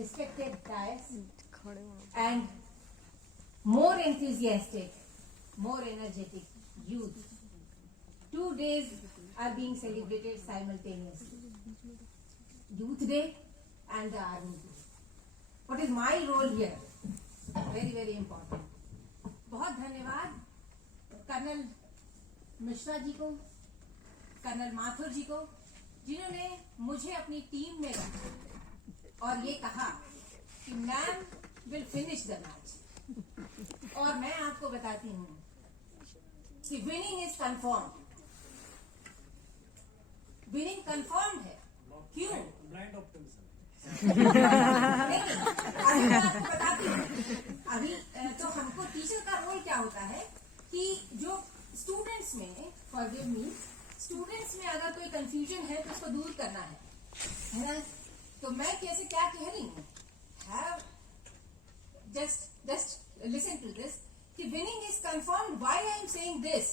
respected dais and more enthusiastic, more energetic youth. 2 days are being celebrated simultaneously. Youth Day and the Army Day. What is my role here? Very, very important. बहुत धन्यवाद colonel Mishra ji को, colonel Mathur जी को, जिन्होंने मुझे अपनी team में रखा और ये कहा कि ma'am will finish the match. और मैं आपको बताती हूँ कि winning is confirm, winning confirm है। क्यों? Blind optimism. अभी मैं आपको बताती हूँ। अभी तो हमको टीचर का रोल क्या होता है कि जो स्टूडेंट्स में, फॉरगिव मी, स्टूडेंट्स में अगर कोई कंफ्यूजन है तो उसको दूर करना है ना? तो मैं कैसे क्या कह रही हूँ, जस्ट लिसन टू दिस कि winning is confirmed. Why I am saying this?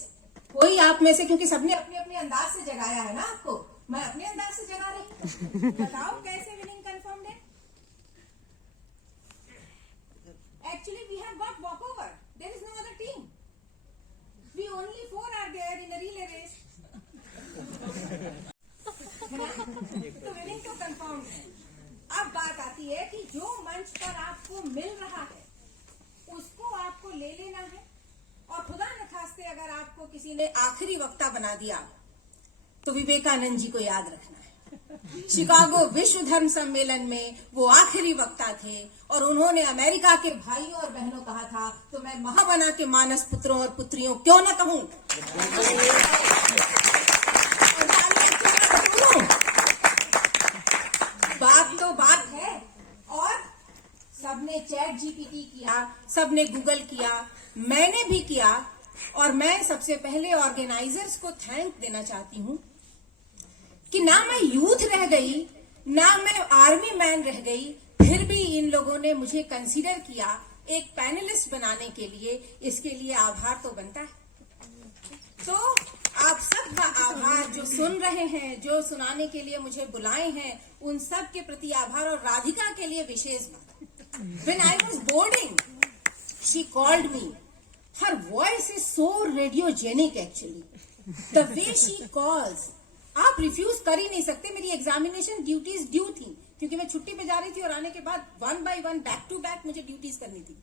कोई आप में से, क्योंकि सबने अपने अपने अंदाज से जगाया है ना आपको, मैं अपने अंदाज से जगा रही हूँ। बताओ कैसे विनिंग कंफर्म्ड है? Actually, we have got walkover. There is no other team. We only 4 are there in the relay race. तो विनिंग तो कंफर्म है। अब बात आती है कि जो मंच पर आपको मिल रहा है उसको आपको ले लेना है, और खुदा न खास्ते अगर आपको किसी ने आखिरी वक्ता बना दिया तो विवेकानंद जी को याद रखना है। शिकागो विश्व धर्म सम्मेलन में वो आखिरी वक्ता थे और उन्होंने अमेरिका के भाइयों और बहनों कहा था, तो मैं महाबना के मानस पुत्रों और पुत्रियों क्यों न कहूं। बात तो बात है। और सबने चैट जीपीटी किया, सबने गूगल किया, मैंने भी किया, और मैं सबसे पहले ऑर्गेनाइजर्स को थैंक देना चाहती हूं कि ना मैं यूथ रह गई, ना मैं आर्मी मैन रह गई, फिर भी इन लोगों ने मुझे कंसीडर किया एक पैनलिस्ट बनाने के लिए। इसके लिए आभार तो बनता है। तो आप सबका आभार, जो सुन रहे हैं, जो सुनाने के लिए मुझे बुलाए हैं, उन सब के प्रति आभार। और राधिका के लिए विशेष बात, when I was boarding she called me, her voice is so radiogenic actually, the way she calls, आप रिफ्यूज कर ही नहीं सकते। मेरी एग्जामिनेशन ड्यूटीज ड्यू थी, क्योंकि मैं छुट्टी पे जा रही थी और आने के बाद 1 by 1 बैक टू बैक मुझे ड्यूटीज करनी थी।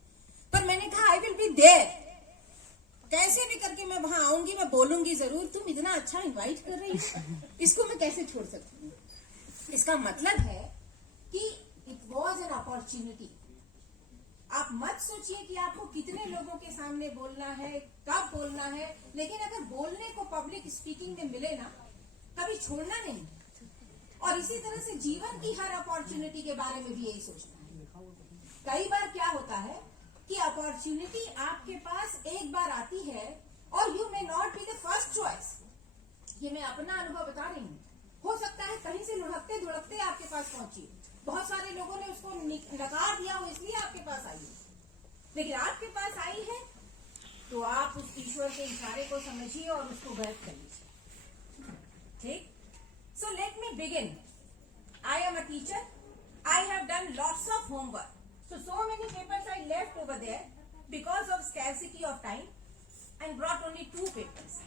पर मैंने कहा आई विल बी देयर, कैसे भी करके मैं वहां आऊंगी, मैं बोलूंगी जरूर। तुम इतना अच्छा इनवाइट कर रही हो, इसको मैं कैसे छोड़ सकती हूँ? इसका मतलब है कि इट वॉज एन अपॉर्चुनिटी। आप मत सोचिए कि आपको कितने लोगों के सामने बोलना है, कब बोलना है, लेकिन अगर बोलने को पब्लिक स्पीकिंग में मिले ना, कभी छोड़ना नहीं। और इसी तरह से जीवन की हर अपॉर्चुनिटी के बारे में भी यही सोचना है। कई बार क्या होता है कि अपॉर्चुनिटी आपके पास एक बार आती है और you may not be the first choice. ये मैं अपना अनुभव बता रही हूँ। हो सकता है कहीं से लुढ़कते धुड़कते आपके पास पहुंची, बहुत सारे लोगों ने उसको नकार दिया हो, इसलिए आपके पास आई है, लेकिन आपके पास आई है तो आप उस ईश्वर के इशारे को समझिए और उसको ग्रहण कर लीजिए। ठीक? So let me begin. I am a teacher. I have done lots of homework. So many papers I left over there because of scarcity of time and brought only 2 papers.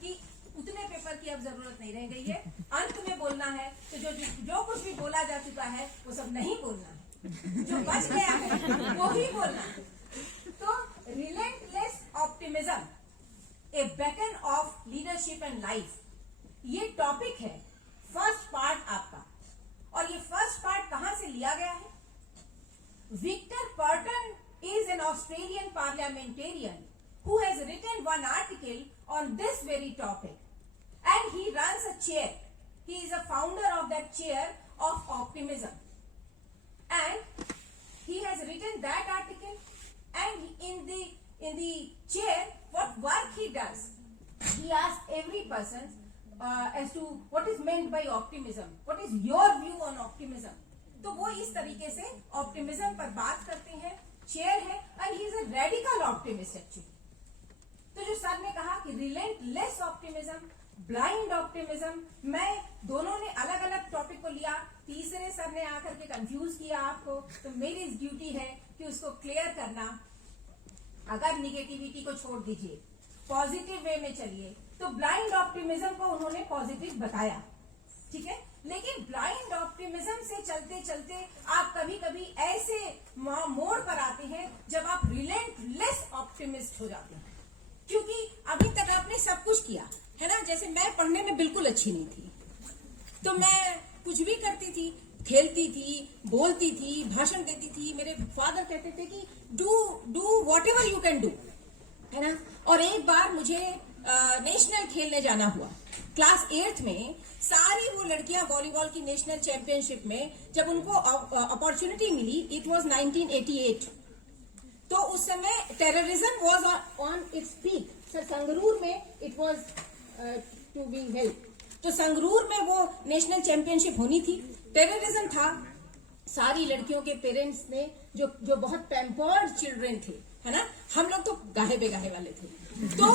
कि उतने पेपर की अब जरूरत नहीं रह गई है, अंत में बोलना है तो जो कुछ भी बोला जा चुका है वो सब नहीं बोलना है, जो बच गया है वो ही बोलना है। तो relentless optimism, a beacon of leadership and life, ये टॉपिक है, फर्स्ट पार्ट आपका। और ये फर्स्ट पार्ट कहां से लिया गया है? Victor Perton is an Australian parliamentarian who has written one article on this very topic, and he runs a chair. He is a founder of that chair of optimism, and he has written that article, and in the chair what work he does, he asks every person as to what is meant by optimism, what is your view on optimism. तो वो इस तरीके से optimism पर बात करते हैं, chair है, and he is a radical optimist actually. तो जो सर ने कहा कि रिलेंटलेस ऑप्टिमिज्म, ब्लाइंड ऑप्टिमिज्म, मैं दोनों ने अलग अलग टॉपिक को लिया, तीसरे सर ने आकर के कंफ्यूज किया आपको, तो मेरी ड्यूटी है कि उसको क्लियर करना। अगर निगेटिविटी को छोड़ दीजिए, पॉजिटिव वे में चलिए। तो ब्लाइंड ऑप्टिमिज्म को उन्होंने पॉजिटिव बताया, ठीक है। लेकिन ब्लाइंड ऑप्टिमिज्म से चलते चलते आप कभी कभी ऐसे मोड़ पर आते हैं जब आप रिलेंटलेस ऑप्टिमिस्ट हो जाते हैं, क्योंकि अभी तक आपने सब कुछ किया है ना। जैसे मैं पढ़ने में बिल्कुल अच्छी नहीं थी, तो मैं कुछ भी करती थी, खेलती थी, बोलती थी, भाषण देती थी। मेरे फादर कहते थे कि do whatever you can do, है ना। और एक बार मुझे नेशनल खेलने जाना हुआ, क्लास 8th में। सारी वो लड़कियां वॉलीबॉल की नेशनल चैंपियनशिप में जब उनको अपॉर्चुनिटी मिली, इट वाज 1988, तो उस समय terrorism was on its peak. Sangrur में it was to be held, तो संगरूर में वो नेशनल चैंपियनशिप होनी थी, टेररिज्म था। सारी लड़कियों के पेरेंट्स ने जो बहुत पैम्पर्ड चिल्ड्रन थे, है ना, हम लोग तो गाहे बेगाहे वाले थे, तो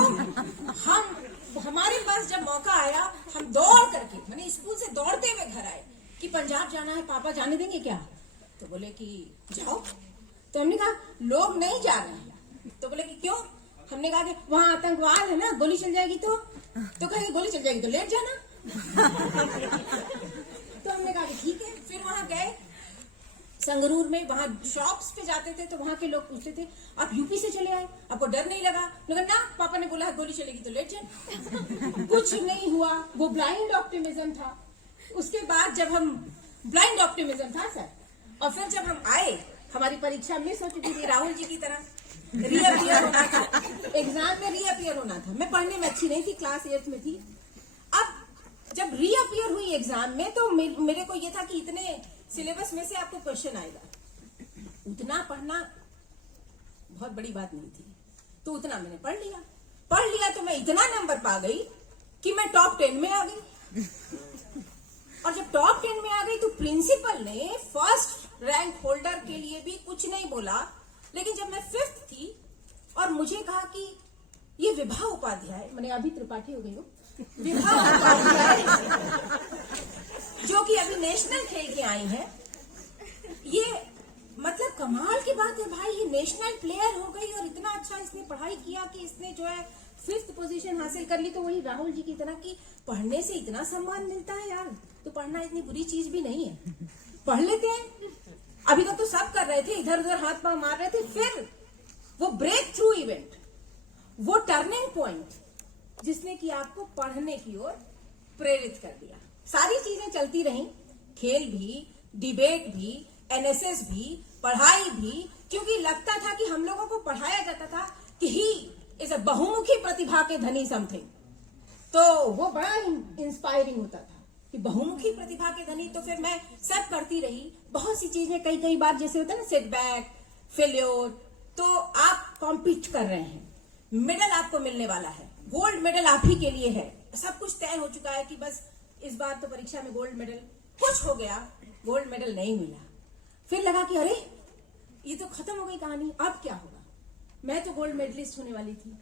हमारे पास जब मौका आया, हम दौड़ करके, मैंने स्कूल से दौड़ते हुए घर आए कि पंजाब जाना है, पापा जाने देंगे क्या? तो बोले कि जाओ। तो हमने कहा लोग नहीं जा रहे हैं। तो बोले कि क्यों? हमने कहा कि वहां आतंकवाद है ना, गोली चल जाएगी। तो कहेंगे गोली चल जाएगी तो लेट जाना। तो हमने कहा कि ठीक है। फिर वहां गए संगरूर में, वहां शॉप्स पे जाते थे तो वहां के लोग पूछते थे आप यूपी से चले आए, आपको डर नहीं लगा? ना, पापा ने बोला है गोली चलेगी तो लेट जाए। कुछ नहीं हुआ, वो ब्लाइंड ऑप्टिमिज्म था। उसके बाद जब हम ब्लाइंड ऑप्टिमिज्म था सर, और फिर जब हम आए, हमारी परीक्षा मिस हो चुकी थी, राहुल जी की तरह रीअपियर होना था, एग्जाम में रीअपियर होना था। मैं पढ़ने में अच्छी नहीं थी, क्लास 8th में थी। अब जब रीअपियर हुई एग्जाम में, तो मेरे को ये था कि इतने सिलेबस में से आपको क्वेश्चन आएगा, उतना पढ़ना बहुत बड़ी बात नहीं थी, तो उतना मैंने पढ़ लिया तो मैं इतना नंबर पा गई कि मैं टॉप 10 में आ गई। और जब टॉप 10 में आ गई तो प्रिंसिपल ने फर्स्ट रैंक होल्डर के लिए भी कुछ नहीं बोला। लेकिन जब मैं 5th थी और मुझे कहा कि ये विभा उपाध्याय, मैंने अभी त्रिपाठी हो गई हूँ, विभा उपाध्याय जो कि अभी नेशनल खेल के आई है, ये मतलब कमाल की बात है भाई, ये नेशनल प्लेयर हो गई और इतना अच्छा इसने पढ़ाई किया कि इसने जो है 5th पोजीशन हासिल कर ली। तो वही राहुल जी की तरह कि पढ़ने से इतना सम्मान मिलता है यार, तो पढ़ना इतनी बुरी चीज भी नहीं है, पढ़ लेते हैं। अभी तक तो सब कर रहे थे, इधर उधर हाथ पांव मार रहे थे, फिर वो ब्रेक थ्रू इवेंट, वो टर्निंग पॉइंट जिसने कि आपको पढ़ने की ओर प्रेरित कर दिया। सारी चीजें चलती रही, खेल भी, डिबेट भी, एनएसएस भी, पढ़ाई भी, क्योंकि लगता था कि हम लोगों को पढ़ाया जाता था कि ही इज अ बहुमुखी प्रतिभा के धनी समथिंग। तो वो बड़ा इंस्पायरिंग होता था कि बहुमुखी प्रतिभा के धनी। तो फिर मैं सब करती रही, बहुत सी चीजें, कई बार जैसे होता है ना सेटबैक, फेल्योर, तो आप कॉम्पीट कर रहे हैं, मेडल आपको मिलने वाला है, गोल्ड मेडल आप ही के लिए है, सब कुछ तय हो चुका है कि बस इस बार तो परीक्षा में गोल्ड मेडल। कुछ हो गया, गोल्ड मेडल नहीं मिला। फिर लगा कि अरे ये तो खत्म हो गई कहानी, अब क्या होगा? मैं तो गोल्ड मेडलिस्ट होने वाली थी,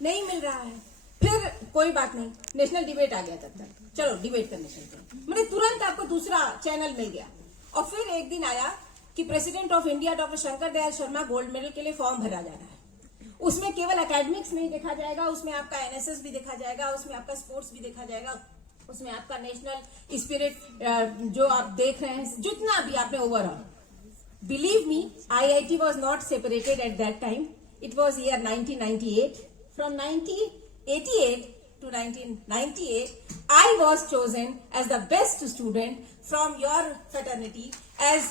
नहीं मिल रहा है। फिर कोई बात नहीं, नेशनल डिबेट आ गया तब तक, चलो डिबेट करने चलते हैं। मैंने तुरंत आपको दूसरा चैनल मिल गया। और फिर एक दिन आया कि president of India doctor Shankar Dayal Sharma gold medal के लिए फॉर्म भरा जा रहा है। उसमें केवल एकेडमिक्स नहीं देखा जाएगा, उसमें आपका एनएसएस भी देखा जाएगा, उसमें आपका स्पोर्ट्स भी देखा जाएगा, उसमें आपका नेशनल स्पिरिट जो आप देख रहे हैं, जितना भी आपने overall. Believe me, IIT was not separated at that time, it was year 1998। From 1988 to 1998 I was chosen as the best student from your fraternity as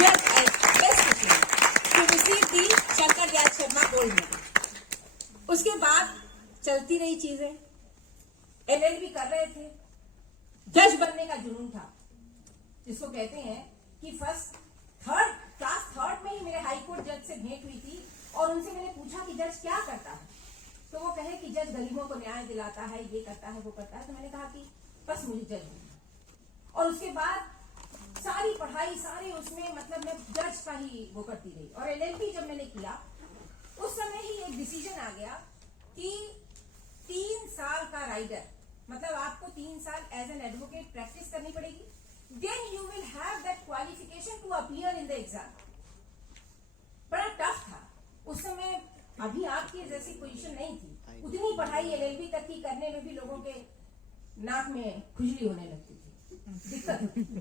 just as best student to receive the Shankar Dayal Sharma gold medal. उसके बाद चलती रही चीजें, LLB कर रहे थे, जज बनने का जुनून था, जिसको कहते हैं कि क्लास थर्ड में ही मेरे हाई कोर्ट जज से भेंट हुई थी और उनसे मैंने पूछा कि जज क्या करता है, तो वो कहे कि जज गरीबों को न्याय दिलाता है, ये करता है, वो करता है। तो मैंने कहा कि बस मुझे जज होना। और उसके बाद सारी पढ़ाई, सारे उसमें मतलब मैं जज का ही वो करती रही। और एलएलबी जब मैंने किया, उस समय ही एक डिसीजन आ गया कि 3 साल का राइडर, मतलब आपको 3 साल एज एन एडवोकेट प्रैक्टिस करनी पड़ेगी, then you will have that qualification to appear in the exam. बड़ा टफ था उस समय, अभी आपकी जैसी पोजीशन नहीं थी, उतनी पढ़ाई एलएलबी तक की करने में भी लोगों के नाक में खुजली होने लगती थी, दिक्कत होती थी।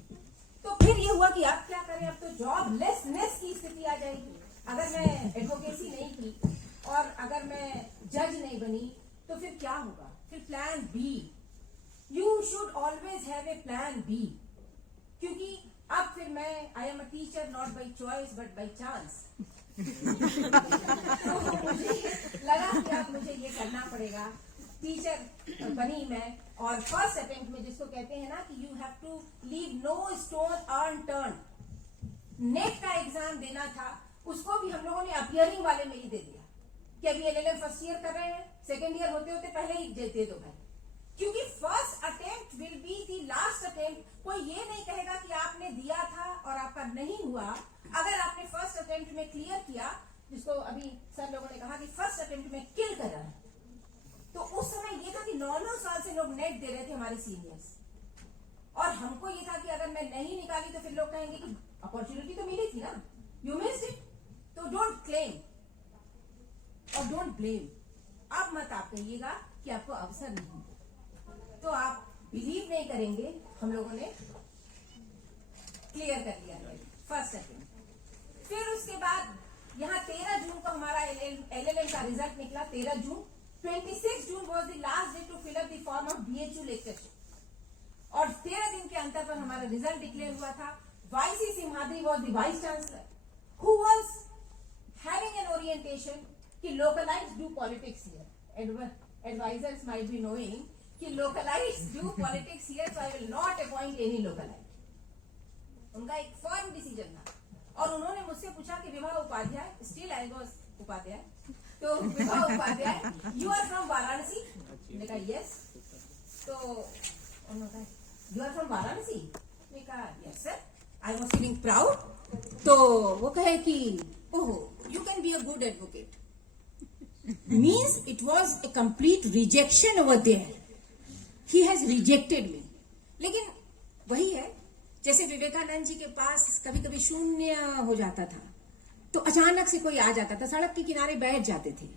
तो फिर ये हुआ कि अब क्या करें, अब तो जॉब लेसनेस की स्थिति आ जाएगी। अगर मैं एडवोकेसी नहीं की और अगर मैं जज नहीं बनी तो फिर क्या होगा, फिर plan B. You should always have a plan B, क्योंकि अब फिर मैं I am a teacher not by choice but by chance. तो मुझे लगा कि अब मुझे ये करना पड़ेगा, टीचर बनी मैं। और फर्स्ट अटेम्प्ट में, जिसको कहते हैं ना कि you have to leave no stone unturned, NET का एग्जाम देना था, उसको भी हम लोगों ने अपियरिंग वाले में ही दे दिया कि अभी एलएलएम फर्स्ट ईयर कर रहे हैं, सेकेंड ईयर होते होते पहले ही दे दो भाई, क्योंकि first attempt will be the last attempt. कोई ये नहीं कहेगा कि आपने दिया था और आपका नहीं हुआ। अगर आपने फर्स्ट अटेम्प्ट में क्लियर किया, जिसको अभी सर लोगों ने कहा कि फर्स्ट अटेम्प्ट में किल कर रहा है, तो उस समय ये था कि 9-9 साल से लोग नेट दे रहे थे हमारे सीनियर्स, और हमको ये था कि अगर मैं नहीं निकाली तो फिर लोग कहेंगे कि अपॉर्चुनिटी तो मिली थी ना, यू मिस्ड इट। तो डोंट क्लेम और डोंट ब्लेम। अब मत आप कहिएगा कि आपको अवसर नहीं, तो आप बिलीव नहीं करेंगे, हम लोगों ने क्लियर कर लिया फर्स्ट अटेम्प्ट। फिर उसके बाद यहाँ 13 जून को हमारा एलएलएम का रिजल्ट निकला, 13 जून। 26 June was the last day to fill up the form of BHU lectureship, और 13 दिन के अंतर पर हमारा रिजल्ट डिक्लेयर हुआ था। VC Simhadri was the vice chancellor who was having an orientation कि localise do politics here. Advisers might be knowing कि localise do politics here, so I will not appoint any localite. उनका एक firm decision था, और उन्होंने मुझसे पूछा कि Vibha Upadhyay, still I was Upadhyay, तो Vibha Upadhyay you are from Varanasi? मैंने कहा यस। तो उन्होंने कहा यू आर फ्रॉम वाराणसी? मैंने कहा yes sir, I was feeling proud. तो वो कहे कि oh you can be a good advocate. Means it was a complete rejection over there, he has rejected me. लेकिन वही है, जैसे विवेकानंद जी के पास कभी कभी शून्य हो जाता था, तो अचानक से कोई आ जाता था, सड़क के किनारे बैठ जाते थे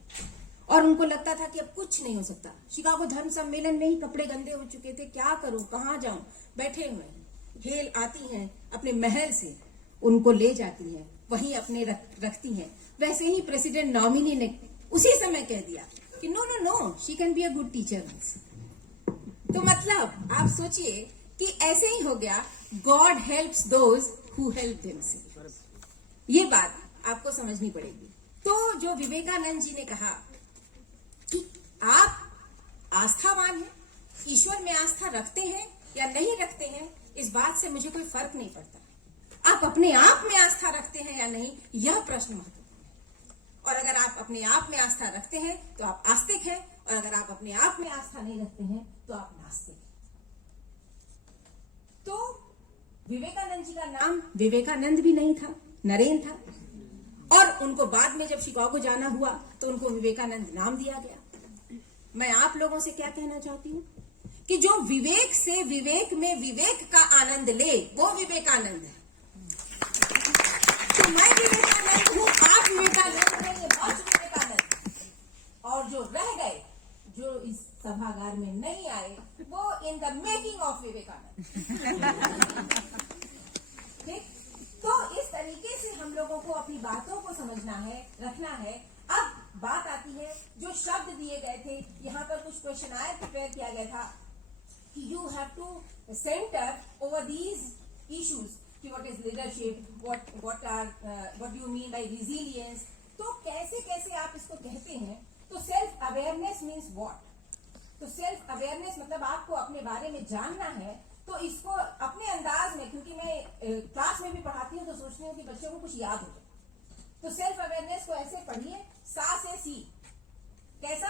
और उनको लगता था कि अब कुछ नहीं हो सकता। शिकागो धर्म सम्मेलन में ही कपड़े गंदे हो चुके थे, क्या करूं, कहां जाऊं, बैठे हुए हैं। हेल आती हैं अपने महल से, उनको ले जाती हैं, वहीं अपने रखती हैं। वैसे ही प्रेसिडेंट नॉमिनी ने उसी समय कह दिया कि no no no, she can be a good teacher. तो मतलब आप सोचिए कि ऐसे ही हो गया, God helps those who help themselves. ये बात आपको समझनी पड़ेगी। तो जो विवेकानंद जी ने कहा कि आप आस्थावान हैं, ईश्वर में आस्था रखते हैं या नहीं रखते हैं, इस बात से मुझे कोई फर्क नहीं पड़ता। आप अपने आप में आस्था रखते हैं या नहीं, यह प्रश्न महत्वपूर्ण है। और अगर आप अपने आप में आस्था रखते हैं तो आप आस्तिक हैं, और अगर आप अपने आप में आस्था नहीं रखते हैं तो आप नास्तिक हैं। तो विवेकानंद जी का नाम विवेकानंद भी नहीं था, नरेन था। और उनको बाद में जब शिकागो जाना हुआ तो उनको विवेकानंद नाम दिया गया। मैं आप लोगों से क्या कहना चाहती हूँ कि जो विवेक से विवेक में विवेक का आनंद ले, वो विवेकानंद है। तो मैं विवेकानंद हूँ, आप विवेकानंद हैं, ये मौज विवेकानंद। और जो रह गए, जो इस सभागार में नहीं आए, वो in the making of Vivekananda. ठीक, तो इस तरीके से हम लोगों को अपनी बातों को समझना है, रखना है। अब बात आती है, जो शब्द दिए गए थे, यहाँ पर कुछ क्वेश्चन आए प्रिपेयर किया गया था कि you have to centre over these issues कि what is leadership, what do you mean by resilience. तो कैसे कैसे आप इसको कहते हैं। तो सेल्फ अवेयरनेस मीन्स व्हाट। तो सेल्फ अवेयरनेस मतलब आपको अपने बारे में जानना है। तो इसको अपने अंदाज में, क्योंकि मैं क्लास में भी पढ़ाती हूँ तो सोचती हूँ कि बच्चों को कुछ याद हो जाए। तो सेल्फ अवेयरनेस को ऐसे पढ़िए, सा से सी। कैसा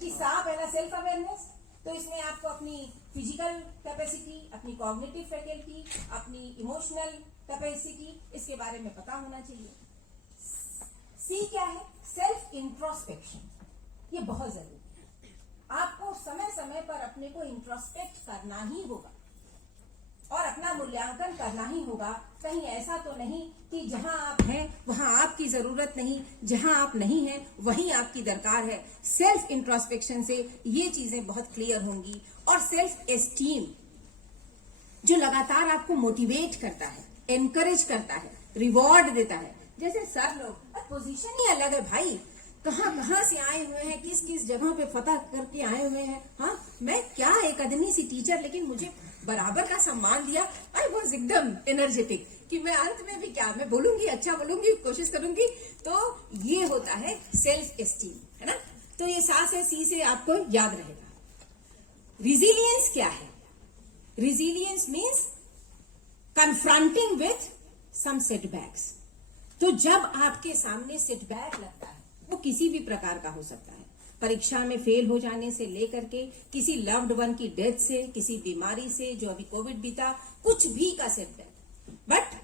कि सा पहला सेल्फ अवेयरनेस, तो इसमें आपको अपनी फिजिकल कैपेसिटी, अपनी कॉग्निटिव फैकल्टी, अपनी इमोशनल कैपेसिटी, इसके बारे में पता होना चाहिए। सी क्या है? सेल्फ इंट्रोस्पेक्शन, ये बहुत जरूरी है। आपको समय समय पर अपने को इंट्रोस्पेक्ट करना ही होगा और अपना मूल्यांकन करना ही होगा। कहीं ऐसा तो नहीं कि जहां आप हैं वहां आपकी जरूरत नहीं, जहां आप नहीं हैं वहीं आपकी दरकार है। सेल्फ इंट्रोस्पेक्शन से ये चीजें बहुत क्लियर होंगी। और सेल्फ एस्टीम जो लगातार आपको मोटिवेट करता है, एनकरेज करता है, रिवॉर्ड देता है। जैसे सर लोग, पोजीशन ही अलग है भाई, कहां से आए हुए हैं, किस किस जगह पे फतह करके आए हुए हैं। हाँ, मैं क्या एक अदनी सी टीचर, लेकिन मुझे बराबर का सम्मान दिया। आई वॉज एकदम एनर्जेटिक कि मैं अंत में भी क्या, मैं बोलूंगी, अच्छा बोलूंगी, कोशिश करूंगी। तो ये होता है सेल्फ एस्टीम, है ना। तो ये सा से सी से आपको याद रहेगा। रिजिलियंस क्या है? Resilience means confronting with some setbacks. तो जब आपके सामने सेटबैक लगता है, वो किसी भी प्रकार का हो सकता है, परीक्षा में फेल हो जाने से लेकर के किसी लव्ड वन की डेथ से, किसी बीमारी से, जो अभी कोविड बीता, कुछ भी का setback. But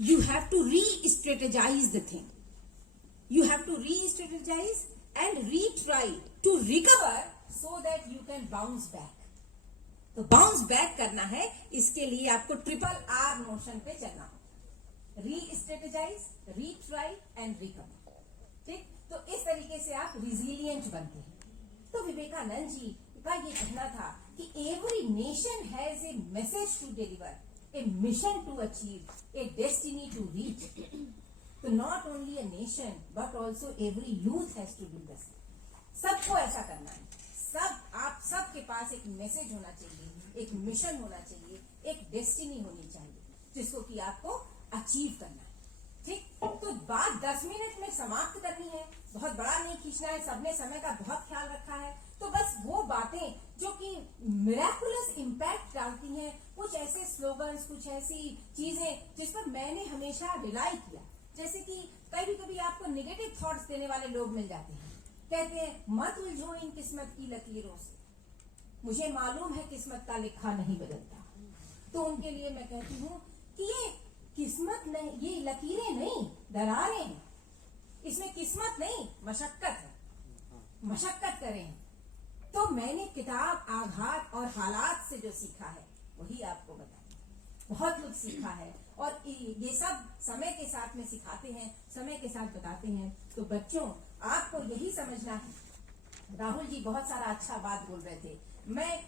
you have to restrategise the thing, you have to restrategise and retry to recover so that you can bounce back. तो बाउंस बैक करना है, इसके लिए आपको ट्रिपल आर मोशन पे चलना होगा। री स्ट्रेटेजाइज, री ट्राई एंड रिकवर। ठीक, तो इस तरीके से आप रिजिलियंट बनते हैं। तो विवेकानंद जी का ये कहना था कि every nation has a message to deliver, a mission to achieve, a destiny to reach. तो not only a nation but also every youth has to do this. सबको ऐसा करना है। आप सबके पास एक मैसेज होना चाहिए, एक मिशन होना चाहिए, एक डेस्टिनी होनी चाहिए, जिसको कि आपको अचीव करना है। ठीक, तो बात 10 मिनट में समाप्त करनी है, बहुत बड़ा नहीं खींचना है। सबने समय का बहुत ख्याल रखा है। तो बस वो बातें जो कि मिरेकुलस इम्पैक्ट डालती हैं, कुछ ऐसे स्लोगन्स, कुछ ऐसी चीजें जिस पर मैंने हमेशा रिलाई किया। जैसे कि कभी कभी आपको निगेटिव थॉट्स देने वाले लोग मिल जाते हैं, कहते हैं मत उलझो इन किस्मत की लकीरों से, मुझे मालूम है किस्मत का लिखा नहीं बदलता। तो उनके लिए मैं कहती हूँ कि ये किस्मत नहीं, ये लकीरें नहीं, दरारें हैं। इसमें किस्मत नहीं, मशक्कत है। मशक्कत करें। तो मैंने किताब, आघात और हालात से जो सीखा है वही आपको बताया। बहुत कुछ सीखा है और ये सब समय के साथ में सिखाते हैं, समय के साथ बताते हैं। तो बच्चों, आपको यही समझना है। राहुल जी बहुत सारा अच्छा बात बोल रहे थे। मैं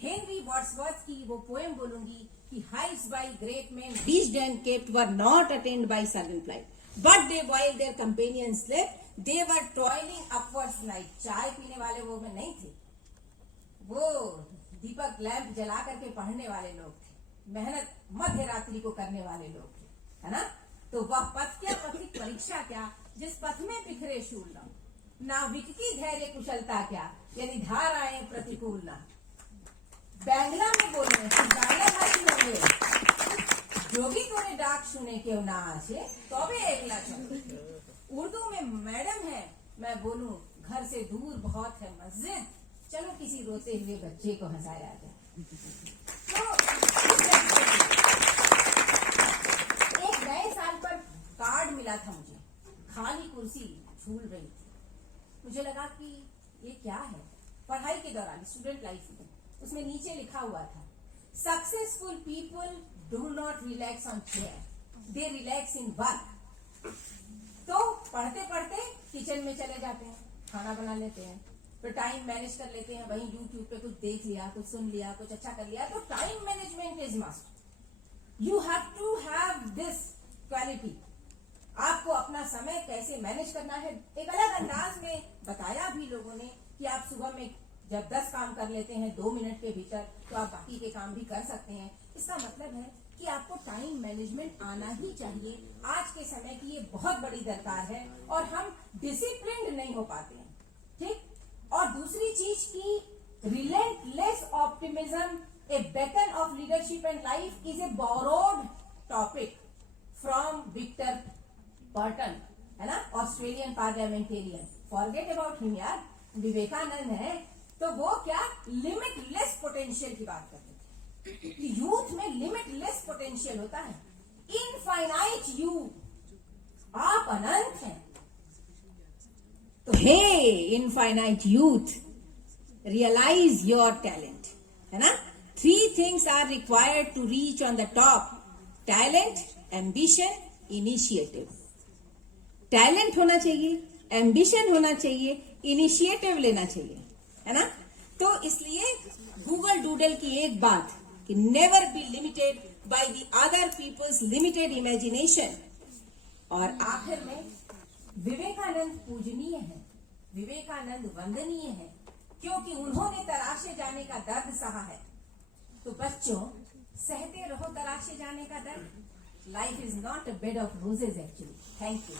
हेनरी वर्ड्सवर्थ की वो पोएम बोलूंगी कि heights by great men reached and kept were not attained by sudden flight, but they while their companions slept, they were toiling upwards night. चाय पीने वाले वो में नहीं थे, वो दीपक लैंप जला करके पढ़ने वाले लोग थे, मेहनत मध्य रात्रि को करने वाले लोग थे, है ना। तो वह पथ क्या, पथिक परीक्षा क्या, जिस पथ में बिखरे शूल न, नाविक की धैर्य कुशलता क्या, यदि धाराएं प्रतिकूल न। बैंगला में बोले गाना भाषी होंगे, जोगी तोरे डाक सुने क्यों ना आछे, तो भी एकला चलो। उर्दू में मैडम है, मैं बोलूं घर से दूर बहुत है मस्जिद, चलो किसी रोते हुए बच्चे को हंसाया जाए। तो एक नए साल पर कार्ड मिला था मुझे, खाली कुर्सी झूल रही थी। मुझे लगा कि ये क्या है। पढ़ाई के दौरान स्टूडेंट लाइफ में उसमें नीचे लिखा हुआ था, successful people do not relax on chair, they relax in work. तो पढ़ते पढ़ते किचन में चले जाते हैं, खाना बना लेते हैं, तो टाइम मैनेज कर लेते हैं। वहीं यूट्यूब पे कुछ देख लिया, कुछ सुन लिया, कुछ अच्छा कर लिया। तो time management is must. You have to have this quality. आपको अपना समय कैसे मैनेज करना है एक अलग अंदाज में बताया भी लोगों ने कि आप सुबह में जब 10 काम कर लेते हैं 2 मिनट के भीतर, तो आप बाकी के काम भी कर सकते हैं। इसका मतलब है कि आपको टाइम मैनेजमेंट आना ही चाहिए। आज के समय की ये बहुत बड़ी दरकार है और हम डिसिप्लिन्ड नहीं हो पाते हैं। ठीक। और दूसरी चीज की relentless optimism, a beacon of leadership and life is a borrowed topic from Victor Burton, है ना, Australian parliamentarian. Forget about him यार, विवेकानंद है। तो वो क्या, लिमिटलेस पोटेंशियल की बात करते थे कि यूथ में लिमिटलेस पोटेंशियल होता है। इनफाइनाइट यूथ, आप अनंत हैं। तो हे infinite youth, realise your talent, है ना। 3 things are required to reach on the top: talent, ambition, initiative. Talent होना चाहिए, एम्बिशन होना चाहिए, इनिशिएटिव लेना चाहिए, है ना। तो इसलिए गूगल डूडल की एक बात कि never be limited by the other people's limited imagination. और आखिर में विवेकानंद पूजनीय है, विवेकानंद वंदनीय है, क्योंकि उन्होंने तराशे जाने का दर्द सहा है। तो बच्चों, सहते रहो तराशे जाने का दर्द। Life is not a bed of roses actually. Thank you.